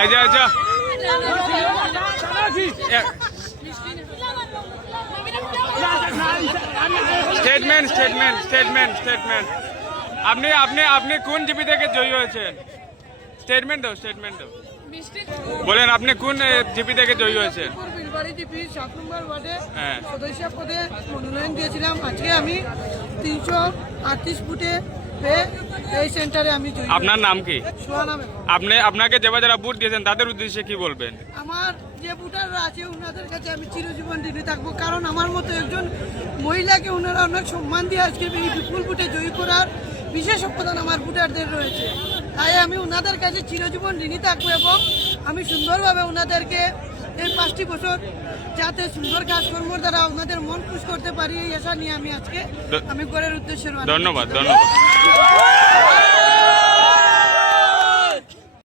আচ্ছা আচ্ছা statement statement statement statement আপনি আপনি আপনি কোন জিপি থেকে জয়ী হয়েছেন? স্টেটমেন্ট দাও, স্টেটমেন্ট দাও, বলেন আপনি কোন জিপি থেকে জয়ী হয়েছেন? জিপি 7 নম্বর ওয়ার্ডে সদস্য পদে মনোনয়ন দিয়েছিলাম। আজকে আমি 338 ফুটে এই সেন্টারে আমি জয়ী। আপনার নাম কি? সোহানা। আপনি আপনাকে যারা ভোট দিয়েছেন তাদের উদ্দেশ্যে কি বলবেন? আমার যে ভোটাররা আছে ওনাদের কাছে আমি চিরজীবন ঋণী থাকবো, কারণ আমার মতো একজন মহিলাকে ওনারা অনেক সম্মান দিয়ে আজকে এই বিপুল ভোটে জয়ী করার বিশেষ অবদান আমার ভোটারদের রয়েছে। তাই আমি ওনাদের কাছে চিরজীবন ঋণী থাকবো এবং আমি সুন্দরভাবে ওনাদেরকে এই 5টি বছর যাতে সুন্দর কাজকর্মের দ্বারা ওনাদের মন খুশ করতে পারি এই আশা নিয়ে আমি আজকে আমি ঘরের উদ্দেশ্যে ধন্যবাদ ধন্যবাদ।